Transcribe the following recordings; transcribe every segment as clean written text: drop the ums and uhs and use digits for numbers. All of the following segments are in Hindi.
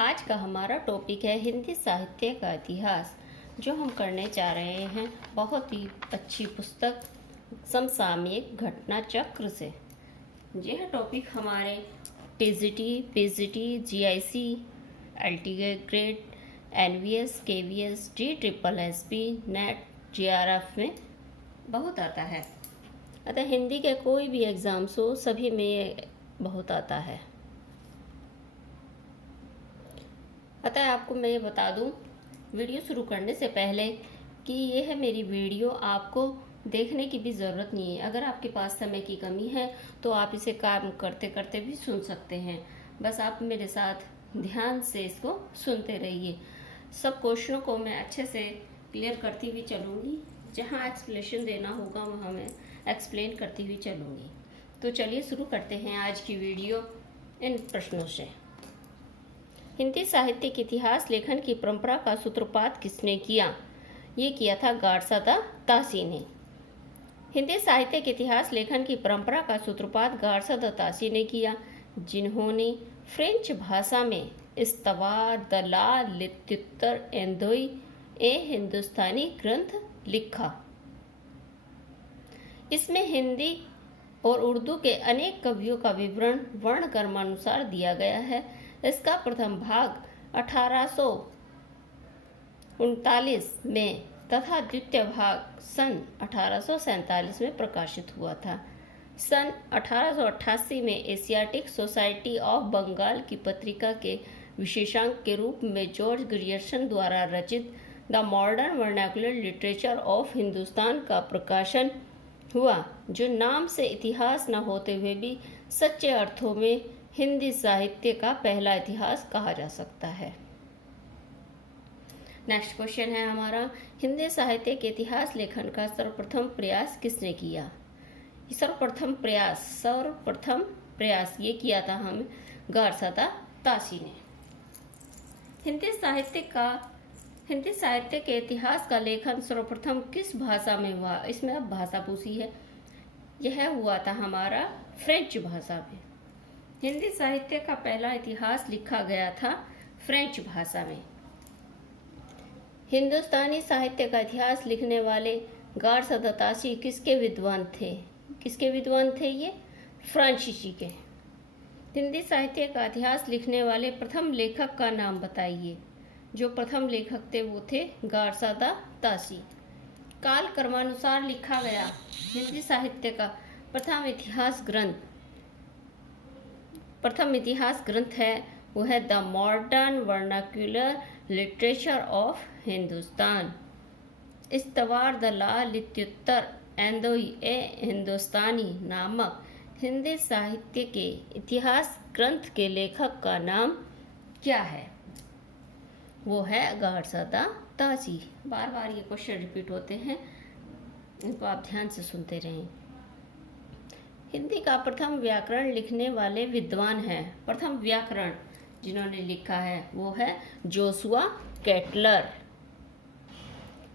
आज का हमारा टॉपिक है हिंदी साहित्य का इतिहास, जो हम करने जा रहे हैं बहुत ही अच्छी पुस्तक समसामयिक घटना चक्र से। यह टॉपिक हमारे TGT, PGT, GIC, LT grade, NVS, KVS, GSSB, NET, JRF में बहुत आता है। अतः हिंदी के कोई भी एग्ज़ाम्स हो, सभी में ये बहुत आता है। अतः आपको मैं ये बता दूं वीडियो शुरू करने से पहले कि यह है मेरी वीडियो, आपको देखने की भी ज़रूरत नहीं है। अगर आपके पास समय की कमी है तो आप इसे काम करते करते भी सुन सकते हैं। बस आप मेरे साथ ध्यान से इसको सुनते रहिए। सब क्वेश्चनों को मैं अच्छे से क्लियर करती हुई चलूँगी। जहाँ एक्सप्लेनेशन देना होगा वहाँ मैं एक्सप्लेन करती हुई चलूँगी। तो चलिए शुरू करते हैं आज की वीडियो इन प्रश्नों से। हिंदी साहित्य के इतिहास लेखन की परंपरा का सूत्रपात किसने किया? ये किया था गाडसादा तासी ने। हिंदी साहित्य के इतिहास लेखन की परंपरा का सूत्रपात गाडसादा तासी ने किया, जिन्होंने फ्रेंच भाषा में इस्तवार दलाल लित्युत्तर एंदोई ए हिंदुस्तानी ग्रंथ लिखा। इसमें हिंदी और उर्दू के अनेक कवियों का विवरण वर्णक्रमानुसार दिया गया है। इसका प्रथम भाग 1839 में तथा द्वितीय भाग सन 1847 में प्रकाशित हुआ था। सन 1888 में एशियाटिक सोसाइटी ऑफ बंगाल की पत्रिका के विशेषांक के रूप में जॉर्ज ग्रियर्सन द्वारा रचित the modern vernacular literature of Hindustan का प्रकाशन हुआ, जो नाम से इतिहास न होते हुए भी सच्चे अर्थों में हिंदी साहित्य का पहला इतिहास कहा जा सकता है। नेक्स्ट क्वेश्चन है हमारा, हिंदी साहित्य के इतिहास लेखन का सर्वप्रथम प्रयास किसने किया? सर्वप्रथम प्रयास ये किया था हम गाडसादा तासी ने। हिंदी साहित्य के इतिहास का लेखन सर्वप्रथम किस भाषा में हुआ? इसमें अब भाषा पूछी है। यह हुआ था हमारा फ्रेंच भाषा में। हिंदी साहित्य का पहला इतिहास लिखा गया था फ्रेंच भाषा में। हिंदुस्तानी साहित्य का इतिहास लिखने वाले गाडसादा तासी किसके विद्वान थे ये? फ्रांसीसी के। हिंदी साहित्य का इतिहास लिखने वाले प्रथम लेखक का नाम बताइए। जो प्रथम लेखक थे वो थे गाडसादा तासी। काल क्रमानुसार लिखा गया हिंदी साहित्य का प्रथम इतिहास ग्रंथ है वो है the modern vernacular literature of Hindustan. इस्तवार दलाल लित्युत्तर एंदोई ए हिंदुस्तानी नामक हिंदी साहित्य के इतिहास ग्रंथ के लेखक का नाम क्या है? वो है गाडसादा तासी। बार बार ये क्वेश्चन रिपीट होते हैं, इनको आप ध्यान से सुनते रहें। हिंदी का प्रथम व्याकरण लिखने वाले विद्वान हैं। प्रथम व्याकरण जिन्होंने लिखा है वो है जोसुआ केटलर।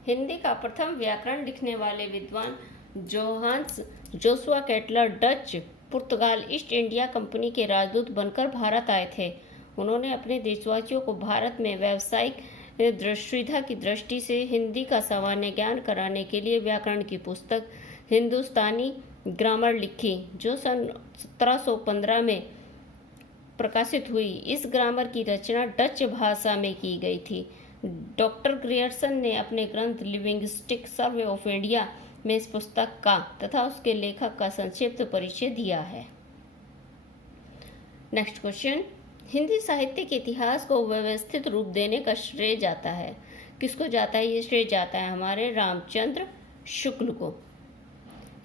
हिंदी का प्रथम व्याकरण लिखने वाले विद्वान जोसुआ केटलर डच, पुर्तगाल ईस्ट इंडिया कंपनी के राजदूत बनकर भारत आए थे। उन्होंने अपने देशवासियों को भारत में व्यावसायिक सुविधा की दृष्टि से हिंदी का सामान्य ज्ञान कराने के लिए व्याकरण की पुस्तक हिंदुस्तानी ग्रामर लिखी, जो सन 1715 में प्रकाशित हुई। इस ग्रामर की रचना डच भाषा में की गई थी। डॉक्टर ग्रियर्सन ने अपने ग्रंथ लिविंग्स्टिक सर्वे ऑफ इंडिया में इस पुस्तक का तथा उसके लेखक का संक्षिप्त परिचय दिया है। नेक्स्ट क्वेश्चन, हिंदी साहित्य के इतिहास को व्यवस्थित रूप देने का श्रेय जाता है किसको जाता है? ये श्रेय जाता है हमारे रामचंद्र शुक्ल को।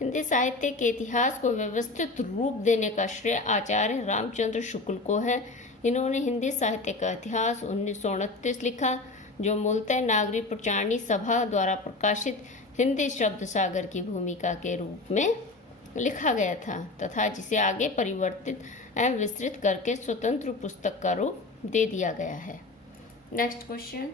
हिंदी साहित्य के इतिहास को व्यवस्थित रूप देने का श्रेय आचार्य रामचंद्र शुक्ल को है। इन्होंने हिंदी साहित्य का इतिहास 1929 लिखा, जो मूलतः नागरी प्रचारणी सभा द्वारा प्रकाशित हिंदी शब्द सागर की भूमिका के रूप में लिखा गया था तथा जिसे आगे परिवर्तित एवं विस्तृत करके स्वतंत्र पुस्तक का रूप दे दिया गया है। नेक्स्ट क्वेश्चन,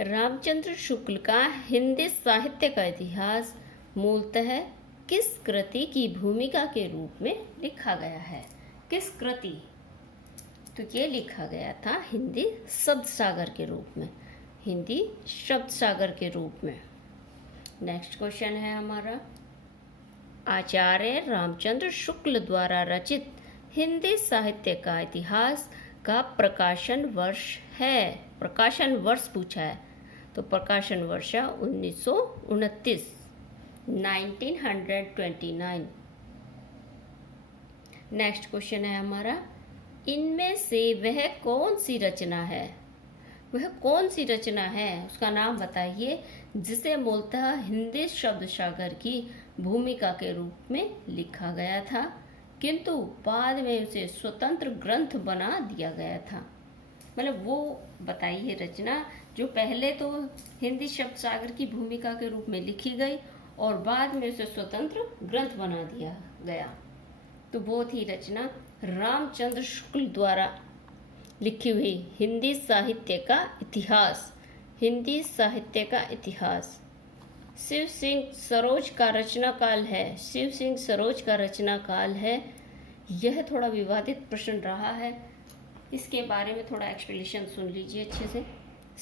रामचंद्र शुक्ल का हिंदी साहित्य का इतिहास मूलतः किस कृति की भूमिका के रूप में लिखा गया है? किस कृति? तो ये लिखा गया था हिंदी शब्द सागर के रूप में, हिंदी शब्द सागर के रूप में। नेक्स्ट क्वेश्चन है हमारा, आचार्य रामचंद्र शुक्ल द्वारा रचित हिंदी साहित्य का इतिहास का प्रकाशन वर्ष है। प्रकाशन वर्ष पूछा है, तो प्रकाशन वर्ष 1929, 1929। नेक्स्ट क्वेश्चन है हमारा, इनमें से वह कौन सी रचना है, वह कौन सी रचना है, उसका नाम बताइए, जिसे मूलतः हिंदी शब्द सागर की भूमिका के रूप में लिखा गया था, किंतु बाद में उसे स्वतंत्र ग्रंथ बना दिया गया था। मतलब वो बताइए रचना जो पहले तो हिंदी शब्द सागर की भूमिका के रूप में लिखी गई और बाद में उसे स्वतंत्र ग्रंथ बना दिया गया। तो वो थी रचना रामचंद्र शुक्ल द्वारा लिखी हुई हिंदी साहित्य का इतिहास, हिंदी साहित्य का इतिहास। शिव सिंह सरोज का रचना काल है, शिव सिंह सरोज का रचना काल है। यह थोड़ा विवादित प्रश्न रहा है, इसके बारे में थोड़ा एक्सप्लेनेशन सुन लीजिए अच्छे से।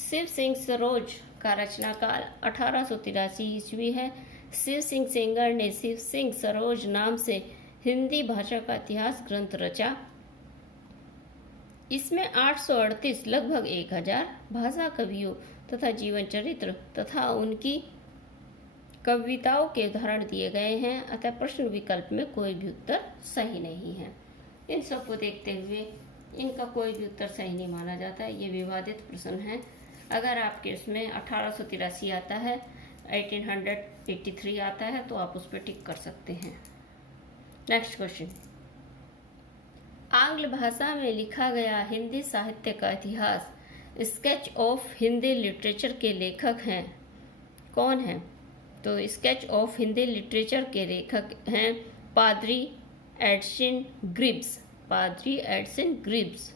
शिव सिंह सरोज का रचना काल 1883 ईस्वी है। शिव सिंह सेंगर ने शिव सिंह सरोज नाम से हिंदी भाषा का इतिहास ग्रंथ रचा। इसमें 838 लगभग 1000 भाषा कवियों तथा जीवन चरित्र तथा उनकी कविताओं के उदाहरण दिए गए हैं, अतः प्रश्न विकल्प में कोई भी उत्तर सही नहीं है। इन सबको देखते हुए इनका कोई भी उत्तर सही नहीं माना जाता है, ये विवादित प्रश्न है। अगर आपके उसमें 1883 आता है, 1883 आता है, तो आप उस पर टिक कर सकते हैं। नेक्स्ट क्वेश्चन, आंग्ल भाषा में लिखा गया हिंदी साहित्य का इतिहास स्केच ऑफ हिंदी लिटरेचर के लेखक हैं, कौन हैं? तो स्केच ऑफ हिंदी लिटरेचर के लेखक हैं पादरी एडसन ग्रिब्स, पादरी एडसन ग्रिब्स।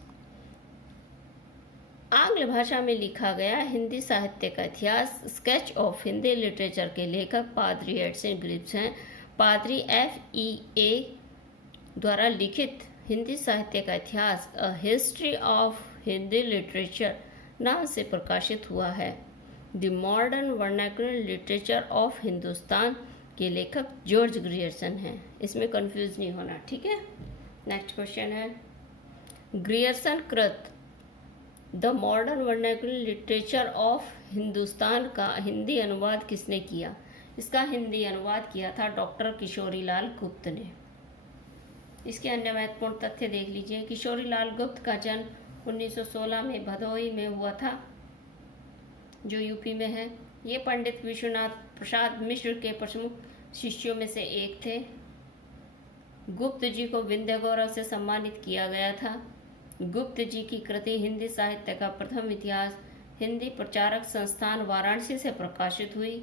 आंग्ल भाषा में लिखा गया हिंदी साहित्य का इतिहास स्केच ऑफ हिंदी लिटरेचर के लेखक पादरी एडसन ग्रिब्स हैं। पादरी FEA द्वारा लिखित हिंदी साहित्य का इतिहास a history of Hindi literature नाम से प्रकाशित हुआ है। The modern vernacular literature of Hindustan के लेखक जॉर्ज ग्रियर्सन हैं, इसमें कंफ्यूज नहीं होना, ठीक है। नेक्स्ट क्वेश्चन है, ग्रियर्सन कृत the modern vernacular literature of Hindustan का हिंदी अनुवाद किसने किया? इसका हिंदी अनुवाद किया था डॉक्टर किशोरी लाल गुप्त ने। इसके अन्य महत्वपूर्ण तथ्य देख लीजिए। किशोरी लाल गुप्त का जन्म 1916 में भदोही में हुआ था, जो यूपी में है। ये पंडित विश्वनाथ प्रसाद मिश्र के प्रमुख शिष्यों में से एक थे। गुप्त जी को विंध्य गौरव से सम्मानित किया गया था। गुप्त जी की कृति हिंदी साहित्य का प्रथम इतिहास हिंदी प्रचारक संस्थान वाराणसी से प्रकाशित हुई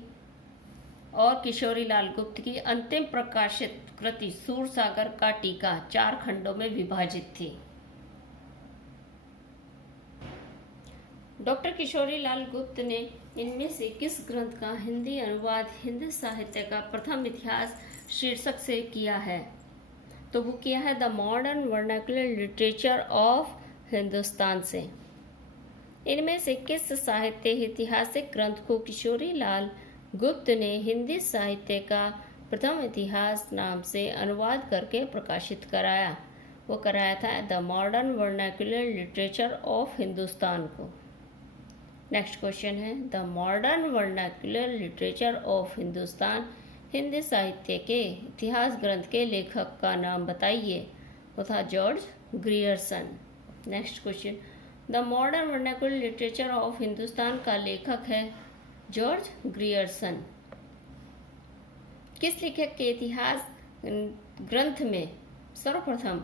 और किशोरी लाल गुप्त की अंतिम प्रकाशित कृति सूरसागर का टीका 4 खंडों में विभाजित थी। डॉक्टर किशोरी लाल गुप्त ने इनमें से किस ग्रंथ का हिंदी अनुवाद हिंदी साहित्य का प्रथम इतिहास शीर्षक से किया है? तो वो किया है the modern vernacular literature of Hindustan से। इनमें से किस साहित्य ऐतिहासिक ग्रंथ को किशोरी लाल गुप्त ने हिंदी साहित्य का प्रथम इतिहास नाम से अनुवाद करके प्रकाशित कराया? वो कराया था the modern vernacular literature of Hindustan को। नेक्स्ट क्वेश्चन है, the modern vernacular literature of Hindustan Hindi साहित्य के इतिहास ग्रंथ के लेखक का नाम बताइए। वो था George Grierson. Next question, the modern vernacular literature of Hindustan का लेखक है जॉर्ज ग्रियर्सन। किस लेखक के इतिहास ग्रंथ में सर्वप्रथम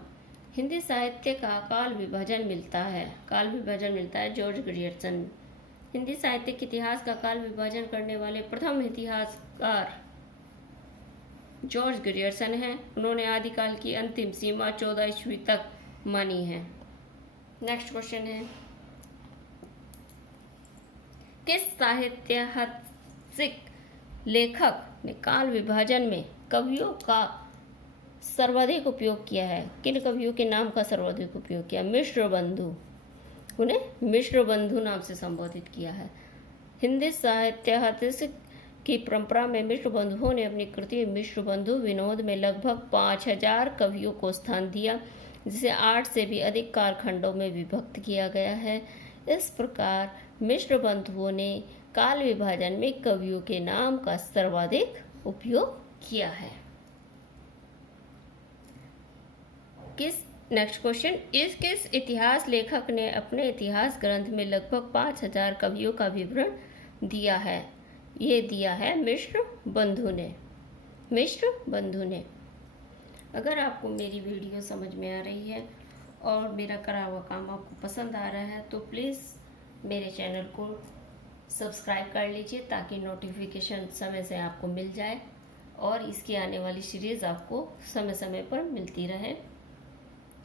हिंदी साहित्य का काल विभाजन मिलता है? काल विभाजन मिलता है जॉर्ज ग्रियर्सन। हिंदी साहित्य के इतिहास का काल विभाजन करने वाले प्रथम इतिहासकार जॉर्ज ग्रियर्सन हैं। उन्होंने आदिकाल की अंतिम सीमा 14 ईस्वी तक मानी है। नेक्स्ट क्वेश्चन है, किस साहित्यिक लेखक ने काल विभाजन में कवियों का सर्वाधिक उपयोग किया है? किन कवियों के नाम का सर्वाधिक उपयोग किया? मिश्र बंधु, उन्हें मिश्र बंधु नाम से संबोधित किया है। हिंदी साहित्य की परंपरा में मिश्र बंधुओं ने अपनी कृति मिश्र बंधु विनोद में लगभग 5000 कवियों को स्थान दिया, जिसे 8 से भी अधिक कालखंडों में विभक्त किया गया है। इस प्रकार मिश्र बंधुओं ने काल विभाजन में कवियों के नाम का सर्वाधिक उपयोग किया है। नेक्स्ट क्वेश्चन, किस इतिहास लेखक ने अपने इतिहास ग्रंथ में लगभग 5000 कवियों का विवरण दिया है? ये दिया है मिश्र बंधु ने। अगर आपको मेरी वीडियो समझ में आ रही है और मेरा करा हुआ काम आपको पसंद आ रहा है तो प्लीज़ मेरे चैनल को सब्सक्राइब कर लीजिए, ताकि नोटिफिकेशन समय से आपको मिल जाए और इसकी आने वाली सीरीज़ आपको समय समय पर मिलती रहे।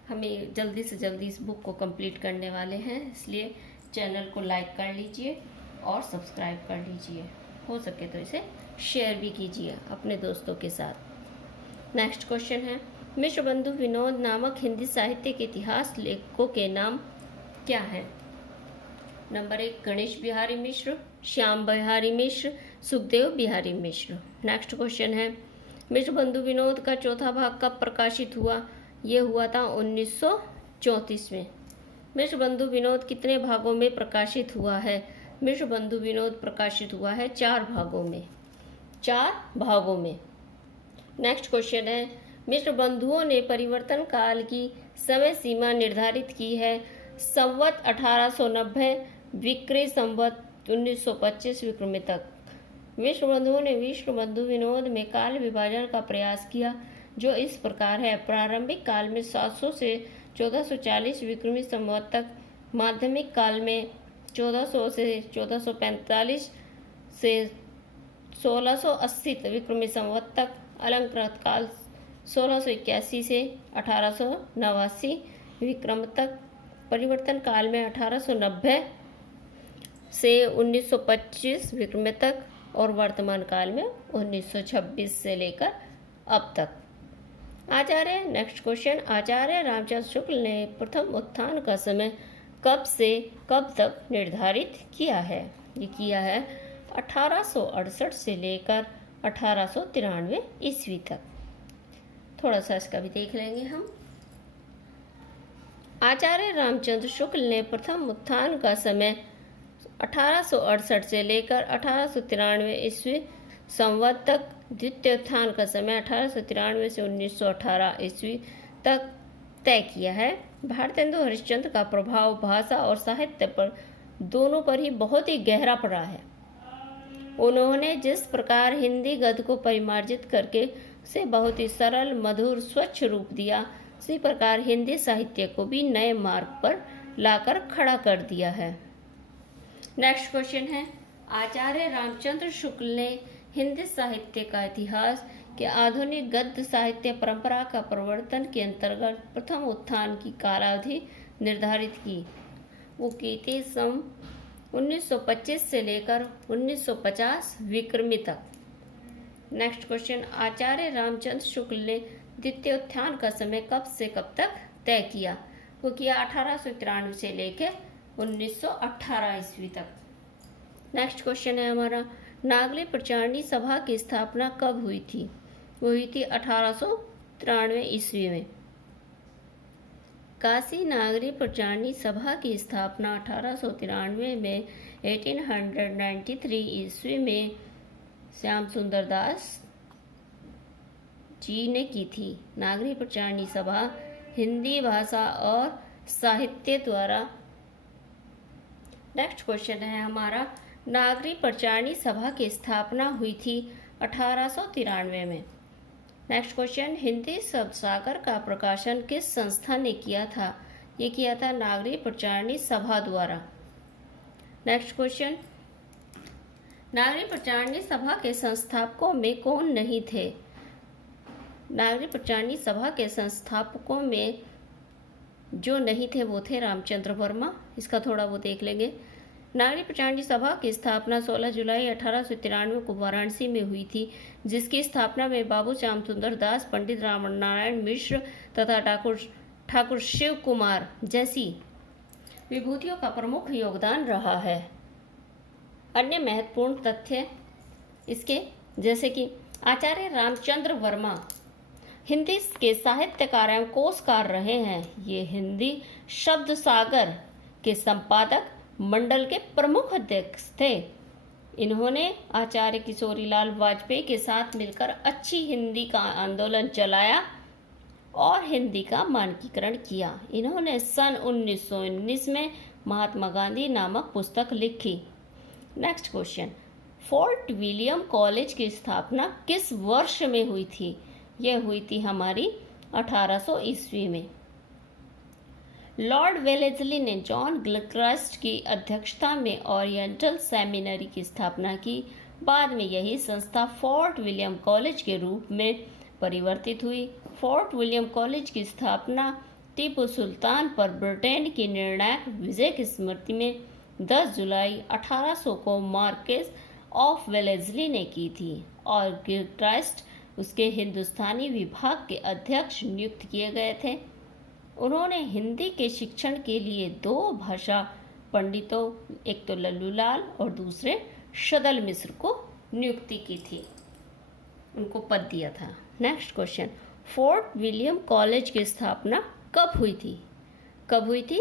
हमें जल्दी से जल्दी इस बुक को कंप्लीट करने वाले हैं, इसलिए चैनल को लाइक कर लीजिए और सब्सक्राइब कर लीजिए। हो सके तो इसे शेयर भी कीजिए अपने दोस्तों के साथ। नेक्स्ट क्वेश्चन है, मिश्र बंधु विनोद नामक हिंदी साहित्य के इतिहास लेखकों के नाम क्या हैं? नंबर 1 गणेश बिहारी मिश्र, श्याम बिहारी मिश्र, सुखदेव बिहारी मिश्र। नेक्स्ट क्वेश्चन है, मिश्र बंधु विनोद का चौथा भाग कब प्रकाशित हुआ? ये हुआ था 1934 में। मिश्र बंधु विनोद कितने भागों में प्रकाशित हुआ है? मिश्र बंधु विनोद प्रकाशित हुआ है 4 भागों में। नेक्स्ट क्वेश्चन है, मिश्र बंधुओं ने परिवर्तन काल की समय सीमा निर्धारित की है। संवत 1890 विक्रय संवत 1925 विक्रमी तक। मिश्र बंधुओं ने विश्व बंधु विनोद में काल विभाजन का प्रयास किया, जो इस प्रकार है। प्रारंभिक काल में 700 से 1440 विक्रमी संवत तक, माध्यमिक काल में 1400 से 1445 से 1680 विक्रमी संवत तक, अलंकृत काल 1681 से 1889 विक्रम तक, परिवर्तन काल में 1890 से 1925 विक्रम तक और वर्तमान काल में 1926 से लेकर अब तक। नेक्स्ट क्वेश्चन, आचार्य रामचंद्र शुक्ल ने प्रथम उत्थान का समय कब से कब तक निर्धारित किया है? ये किया है 1868 से लेकर 1893 ईस्वी तक। थोड़ा सा इसका भी देख लेंगे हम। आचार्य रामचंद्र शुक्ल ने प्रथम उत्थान का समय 1868 से लेकर 1893 ईस्वी संवत तक, द्वितीय उत्थान का समय 1893 से 1918 ईस्वी तक तय किया है। भारतेंदु हरिश्चंद्र का प्रभाव भाषा और साहित्य पर दोनों पर ही बहुत ही गहरा पड़ा है। उन्होंने जिस प्रकार हिंदी गद्य को परिमार्जित करके उसे बहुत ही सरल, मधुर, स्वच्छ रूप दिया, उसी प्रकार हिंदी साहित्य को भी नए मार्ग पर लाकर खड़ा कर दिया है। नेक्स्ट क्वेश्चन है, आचार्य रामचंद्र शुक्ल ने हिंदी साहित्य का इतिहास के आधुनिक गद्य साहित्य परंपरा का प्रवर्तन के अंतर्गत प्रथम उत्थान की कालावधि निर्धारित की। वो की थी सन 1925 से लेकर 1950 विक्रमी तक। नेक्स्ट क्वेश्चन, आचार्य रामचंद्र शुक्ल ने द्वितीय उत्थान का समय कब से कब तक तय किया? वो किया 1893 से लेकर 1918 ईस्वी तक। नेक्स्ट क्वेश्चन है हमारा, नागरी प्रचारणी सभा की स्थापना कब हुई थी? वो हुई थी 1893 ईस्वी में। काशी नागरी प्रचारणी सभा की स्थापना 1893 में 1893 ईस्वी में श्याम सुंदर दास जी ने की थी। नागरी प्रचारणी सभा हिंदी भाषा और साहित्य द्वारा। नेक्स्ट क्वेश्चन है हमारा, नागरी प्रचारणी सभा की स्थापना हुई थी 1893 में। नेक्स्ट क्वेश्चन, हिंदी शब्द सागर का प्रकाशन किस संस्था ने किया था? ये किया था नागरी प्रचारणी सभा द्वारा। नेक्स्ट क्वेश्चन, नागरी प्रचारणी सभा के संस्थापकों में कौन नहीं थे? नागरी प्रचारणी सभा के संस्थापकों में जो नहीं थे वो थे रामचंद्र वर्मा। इसका थोड़ा वो देख लेंगे। नागरी प्रचारणी सभा की स्थापना 16 जुलाई 1893 को वाराणसी में हुई थी, जिसकी स्थापना में बाबू श्याम सुंदर दास, पंडित रामनारायण मिश्र तथा ठाकुर शिव कुमार जैसी विभूतियों का प्रमुख योगदान रहा है। अन्य महत्वपूर्ण तथ्य इसके जैसे कि आचार्य रामचंद्र वर्मा हिंदी के साहित्यकार एवं कोशकार रहे हैं। ये हिंदी शब्द सागर के संपादक मंडल के प्रमुख अध्यक्ष थे। इन्होंने आचार्य किशोरीलाल वाजपेयी के साथ मिलकर अच्छी हिंदी का आंदोलन चलाया और हिंदी का मानकीकरण किया। इन्होंने सन 1919 में महात्मा गांधी नामक पुस्तक लिखी। Next question, fort William college की स्थापना किस वर्ष में हुई थी? यह हुई थी हमारी 1800 ईस्वी में। लॉर्ड वेलेस्ली ने जॉन गिलक्रास्ट की अध्यक्षता में ओरिएंटल सेमिनरी की स्थापना की। बाद में यही संस्था फोर्ट विलियम कॉलेज के रूप में परिवर्तित हुई। फोर्ट विलियम कॉलेज की स्थापना टीपू सुल्तान पर ब्रिटेन की निर्णायक विजय की स्मृति में 10 जुलाई 1800 को मार्केस ऑफ वेलेस्ली ने की थी और गिलक्रास्ट उसके हिंदुस्तानी विभाग के अध्यक्ष नियुक्त किए गए थे। उन्होंने हिंदी के शिक्षण के लिए 2 भाषा पंडितों, एक तो लल्लूलाल और दूसरे सदल मिश्र को नियुक्ति की थी, उनको पद दिया था। Next question, fort William college की स्थापना कब हुई थी? कब हुई थी?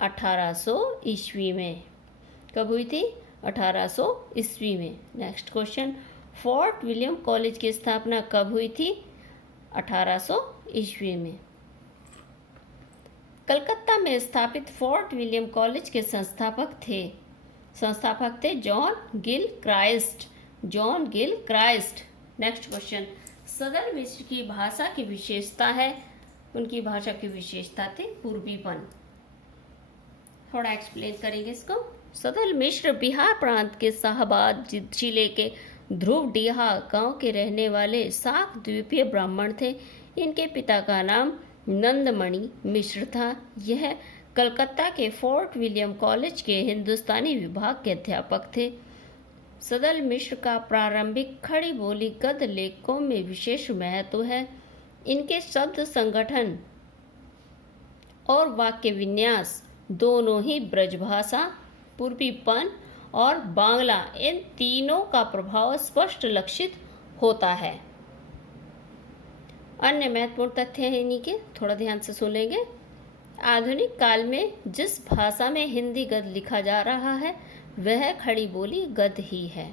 1800 ईस्वी में। कब हुई थी? 1800 ईस्वी में। Next question, fort William college की स्थापना कब हुई थी? 1800 ईस्वी में। कलकत्ता में स्थापित फोर्ट विलियम कॉलेज के संस्थापक थे John Gill Christ. John Gill Christ. Next question, Sadal Mishra की भाषा की विशेषता है, उनकी भाषा की विशेषता थी पूर्वीपन। थोड़ा एक्सप्लेन करेंगे इसको। सदल मिश्र बिहार प्रांत के शाहबाद जिले के ध्रुवडीहा गांव के रहने वाले साक द्वीपीय ब्राह्मण थे। इनके पिता का नाम नंदमणि मिश्र था। यह कलकत्ता के फोर्ट विलियम कॉलेज के हिंदुस्तानी विभाग के अध्यापक थे। सदल मिश्र का प्रारंभिक खड़ी बोली गद्य लेखों में विशेष महत्व है। इनके शब्द संगठन और वाक्य विन्यास दोनों ही ब्रजभाषा, पूर्वीपन और बांग्ला, इन तीनों का प्रभाव स्पष्ट लक्षित होता है। अन्य महत्वपूर्ण तथ्य हैं इन्हीं के, थोड़ा ध्यान से सुन लेंगे। आधुनिक काल में जिस भाषा में हिंदी गद्य लिखा जा रहा है वह खड़ी बोली गद्य ही है।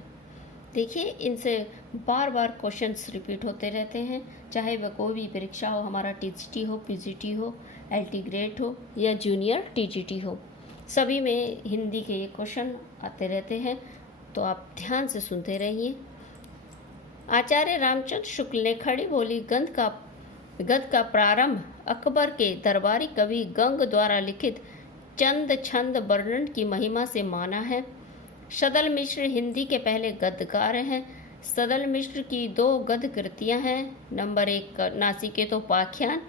देखिए, इनसे बार बार क्वेश्चंस रिपीट होते रहते हैं, चाहे वह कोई भी परीक्षा हो, हमारा टीजीटी हो, पीजीटी हो, एलटी ग्रेड हो या जूनियर टीजीटी हो, सभी में हिंदी के ये क्वेश्चन आते रहते हैं, तो आप ध्यान से सुनते रहिए। आचार्य रामचंद्र शुक्ल ने खड़ी बोली गद्य का प्रारंभ अकबर के दरबारी कवि गंग द्वारा लिखित चंद छंद वर्णन की महिमा से माना है। सदल मिश्र हिंदी के पहले गद्यकार हैं। सदल मिश्र की 2 गद्य कृतियाँ हैं, नंबर 1 नासिकेतोपाख्यान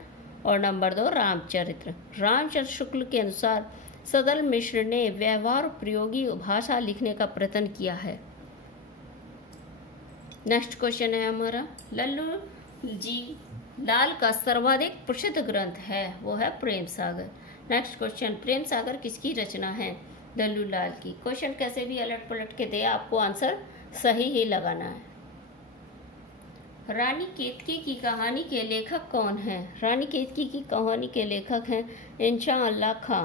और नंबर 2 रामचरित्र। रामचंद्र शुक्ल के अनुसार सदल मिश्र ने व्यवहार प्रयोगी भाषा लिखने का प्रयत्न किया है। नेक्स्ट क्वेश्चन है हमारा, लल्लू जी लाल का सर्वाधिक प्रसिद्ध ग्रंथ है, वो है प्रेम सागर। नेक्स्ट क्वेश्चन, प्रेम सागर किसकी रचना है? लल्लू लाल की। क्वेश्चन कैसे भी अलट पलट के दे, आपको आंसर सही ही लगाना है। रानी केतकी की कहानी के लेखक कौन हैं? रानी केतकी की कहानी के लेखक हैं इंशा अल्लाह खां।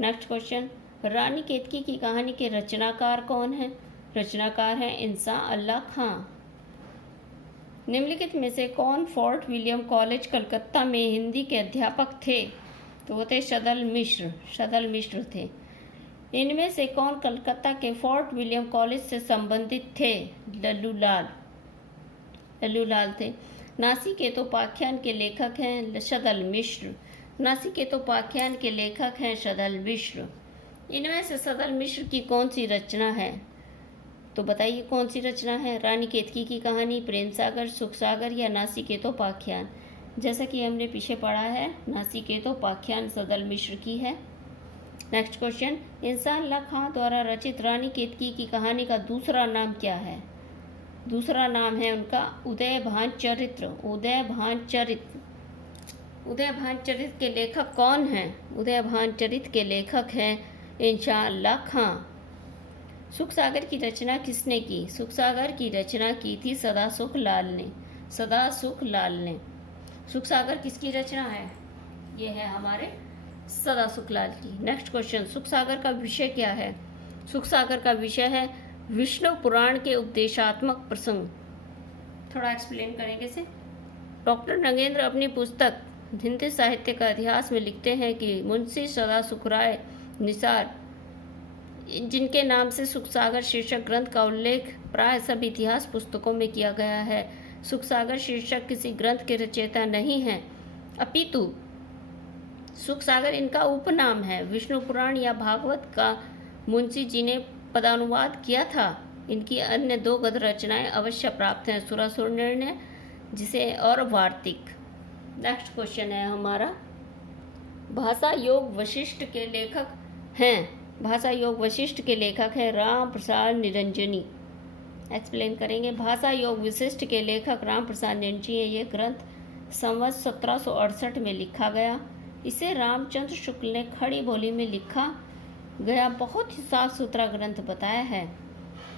नेक्स्ट क्वेश्चन, रानी केतकी की कहानी के रचनाकार कौन हैं? रचनाकार हैं इंशा अल्लाह खां। निम्नलिखित में से कौन फोर्ट विलियम कॉलेज कलकत्ता में हिंदी के अध्यापक थे? तो वो थे सदल मिश्र थे। इनमें से कौन कलकत्ता के फोर्ट विलियम कॉलेज से संबंधित थे? लल्लू लाल थे। नासिकेतोपाख्यान के लेखक हैं सदल मिश्र। नासिकेतोपाख्यान के लेखक हैं सदल मिश्र। इनमें से सदल मिश्र की कौन सी रचना है? तो बताइए कौन सी रचना है? रानी केतकी की कहानी, प्रेम सागर, सुख सागर या नासिकेतोपाख्यान? जैसा कि हमने पीछे पढ़ा है, नासिकेतोपाख्यान सदल मिश्र की है। नेक्स्ट क्वेश्चन, इंसान अल्लाह खां द्वारा रचित रानी केतकी की कहानी का दूसरा नाम क्या है? दूसरा नाम है उनका उदयभान चरित्र। उदयभान चरित्र। उदयभान चरित्र के लेखक कौन हैं? उदयभान चरित्र के लेखक हैं इंसान अल्लाह खां। सुखसागर की रचना किसने की? सुखसागर की रचना की थी सदासुख लाल ने। सदासुख लाल ने। सुखसागर किसकी रचना है? ये है हमारे सदासुख लाल की। नेक्स्ट क्वेश्चन, सुखसागर का विषय क्या है? सुखसागर का विषय है विष्णु पुराण के उपदेशात्मक प्रसंग। थोड़ा एक्सप्लेन करेंगे इसे। डॉक्टर नगेंद्र अपनी पुस्तक हिंदी साहित्य का इतिहास में लिखते हैं कि मुंशी सदासुखराय निसार, जिनके नाम से सुखसागर शीर्षक ग्रंथ का उल्लेख प्राय सब इतिहास पुस्तकों में किया गया है, सुखसागर शीर्षक किसी ग्रंथ के रचयिता नहीं हैं, अपितु सुखसागर इनका उपनाम है। विष्णु पुराण या भागवत का मुंशी जी ने पदानुवाद किया था। इनकी अन्य 2 गद्य रचनाएं अवश्य प्राप्त हैं, सुरासुर निर्णय जिसे और वार्तिक। नेक्स्ट क्वेश्चन है हमारा, भाषा योग वशिष्ठ के लेखक हैं। भाषा योग वशिष्ठ के लेखक हैं राम प्रसाद निरंजनी। एक्सप्लेन करेंगे। भाषा योग वशिष्ठ के लेखक राम प्रसाद निरंजनी है। ये ग्रंथ संवत 1768 में लिखा गया। इसे रामचंद्र शुक्ल ने खड़ी बोली में लिखा गया बहुत ही साफ सुथरा ग्रंथ बताया है।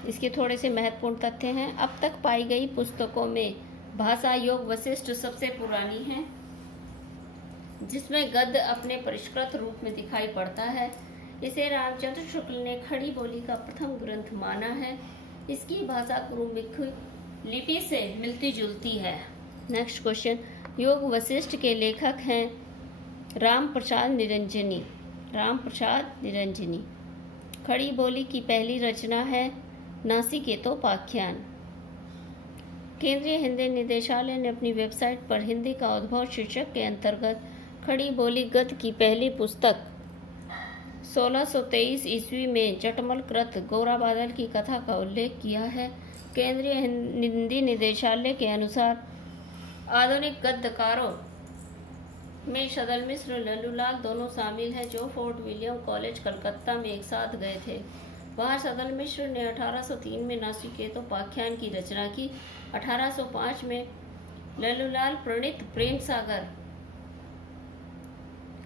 इसके थोड़े से महत्वपूर्ण तथ्य हैं। अब तक पाई गई पुस्तकों में भाषा योग वशिष्ठ सबसे पुरानी है, जिसमें गद्य अपने परिष्कृत रूप में दिखाई पड़ता है। इसे रामचंद्र शुक्ल ने खड़ी बोली का प्रथम ग्रंथ माना है। इसकी भाषा गुरुमुखी लिपि से मिलती जुलती है। नेक्स्ट क्वेश्चन, योग वशिष्ठ के लेखक हैं राम प्रसाद निरंजनी। राम प्रसाद निरंजनी। खड़ी बोली की पहली रचना है नासिकेतोपाख्यान। केंद्रीय हिंदी निदेशालय ने अपनी वेबसाइट पर हिंदी का उद्भव शीर्षक के अंतर्गत खड़ी बोली गद्य की पहली पुस्तक 1623 ईस्वी में जटमल कृत गोरा बादल की कथा का उल्लेख किया है। केंद्रीय हिंदी निदेशालय के अनुसार आधुनिक गद्यकारों में सदल मिश्र, लल्लूलाल दोनों शामिल हैं, जो फोर्ट विलियम कॉलेज कलकत्ता में एक साथ गए थे। वहाँ सदल मिश्र ने 1803 में नासिकेतोपाख्यान की रचना की। 1805 में लल्लूलाल प्रणीत प्रेम सागर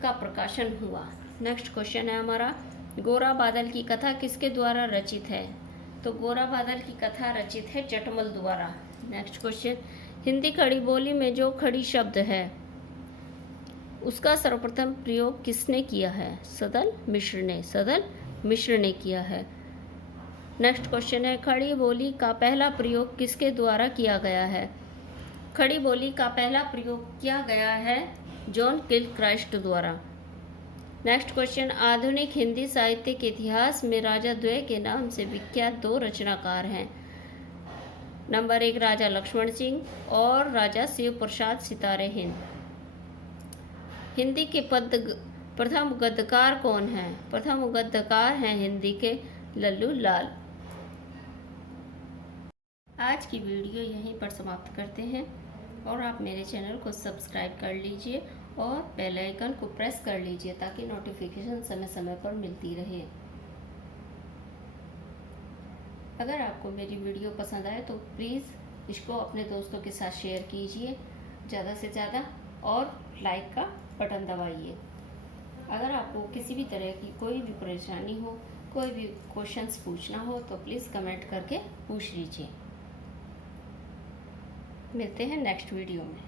का प्रकाशन हुआ। नेक्स्ट क्वेश्चन है हमारा, गोरा बादल की कथा किसके द्वारा रचित है? तो गोरा बादल की कथा रचित है जटमल द्वारा। नेक्स्ट क्वेश्चन, हिंदी खड़ी बोली में जो खड़ी शब्द है उसका सर्वप्रथम प्रयोग किसने किया है? सदल मिश्र ने। सदल मिश्र ने किया है। नेक्स्ट क्वेश्चन है, खड़ी बोली का पहला प्रयोग किसके द्वारा किया गया है? खड़ी बोली का पहला प्रयोग किया गया है जॉन किलक्राइस्ट द्वारा। नेक्स्ट क्वेश्चन, आधुनिक हिंदी साहित्य के इतिहास में राजा द्वय के नाम से विख्यात 2 रचनाकार हैं। नंबर 1 राजा लक्ष्मण सिंह और राजा शिव प्रसाद सितारे हिंद। हिंदी के प्रथम गद्यकार कौन हैं? प्रथम गद्यकार हैं हिंदी के लल्लूलाल। आज की वीडियो यहीं पर समाप्त करते हैं और आप मेरे चैनल को सब्सक्राइब कर लीजिए और बेल आइकन को प्रेस कर लीजिए ताकि नोटिफिकेशन समय समय पर मिलती रहे। अगर आपको मेरी वीडियो पसंद आए तो प्लीज़ इसको अपने दोस्तों के साथ शेयर कीजिए ज़्यादा से ज़्यादा और लाइक का बटन दबाइए। अगर आपको किसी भी तरह की कोई भी परेशानी हो, कोई भी क्वेश्चंस पूछना हो तो प्लीज़ कमेंट करके पूछ लीजिए। मिलते हैं नेक्स्ट वीडियो में।